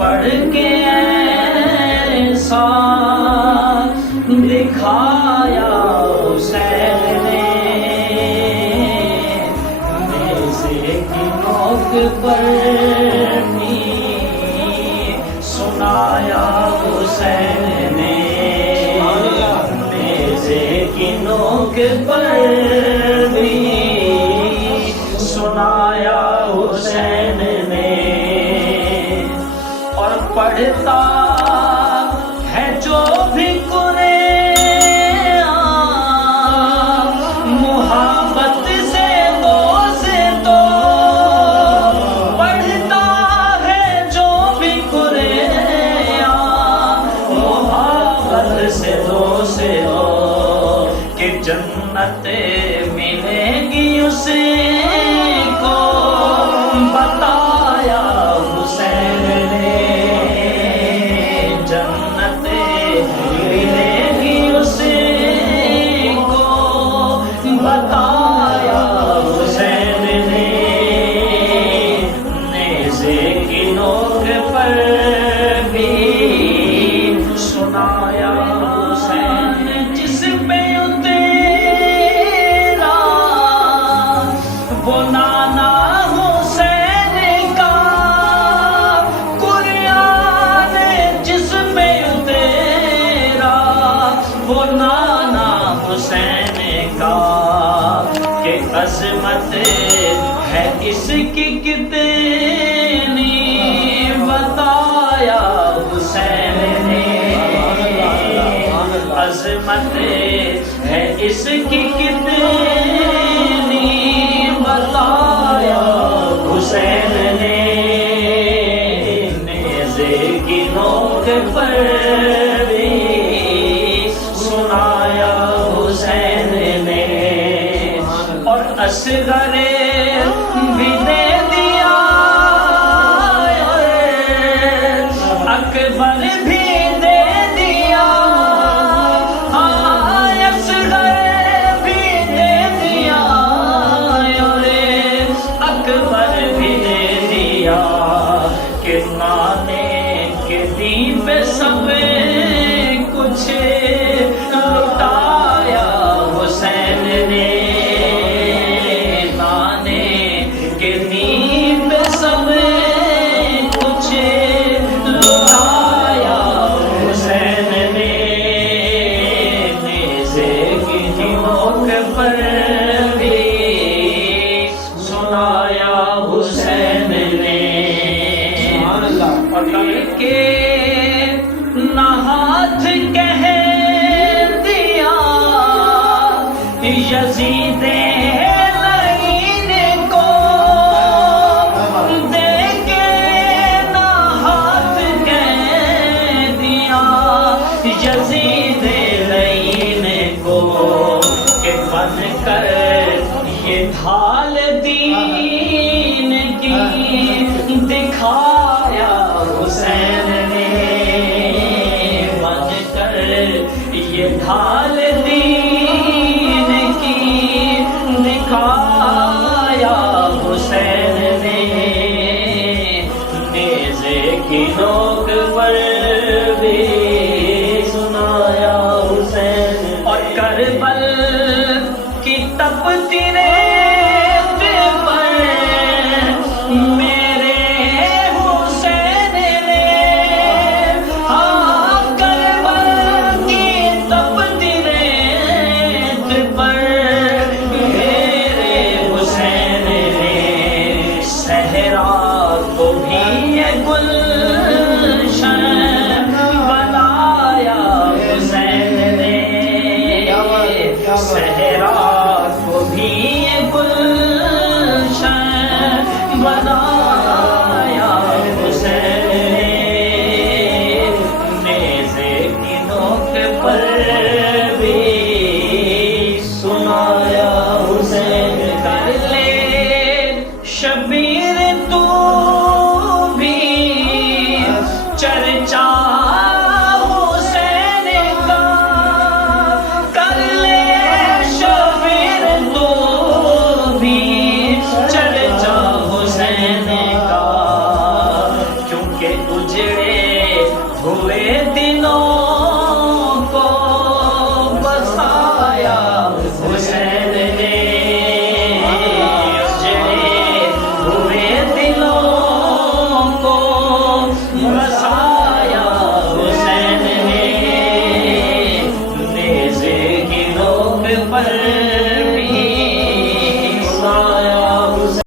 پڑھ کے ایسا دکھایا حسین نے، نیزے کی نوک پر سنایا حسین نے، نیزے کی نوک پر بھی سنایا حسین نے۔ اور پڑھتا ہے جو بھی قرآن محبت سے تو پڑھتا ہے جو بھی قرآن محبت سے دو کہ جنت ملے گی اسے کو بتایا حسین نے، جنت ملے گی اسے کو بتایا حسین نے، نیزے کی نوک پر بھی سنایا حسین، جس پہ اترا وہ نانا حسین کا قرآن، جس پہ اترا وہ نانا حسین کا، کہ عظمت ہے اس کی کتنی بتایا حسین نے، عظمت ہے اس کی کتنی بتایا حسین نے، نیزے کی نوک پر بھی سنایا حسین نے، اور اصغر بھی دے دیا، اکبر بھی دے دیا، اصغر بھی دے دیا، اکبر بھی دے دیا، کہ نانے کے دین پہ سب کچھ لٹایا حسین نے، نانے کے دین پہ سب کچھ لٹایا حسین نے، نیزے کی نوک پر بھی سنایا حسین نے، اور کر کے نہ ہاتھ کہہ دیا یزید لعین کو، دے کے نہ ہاتھ کہہ دیا یزید لعین کو، کہ بن کر یہ ڈھال دین کی دکھایا حسین نے، بن کر یہ ڈھال دین کی دکھایا حسین نے، نیزے کی نوک پر بھی سنایا حسین، اور کربل کی تپتی ریت پر میرے حسین نے، کربل کی تپتی ریت پر میرے حسین نے، صحرا کو بھی یہ گل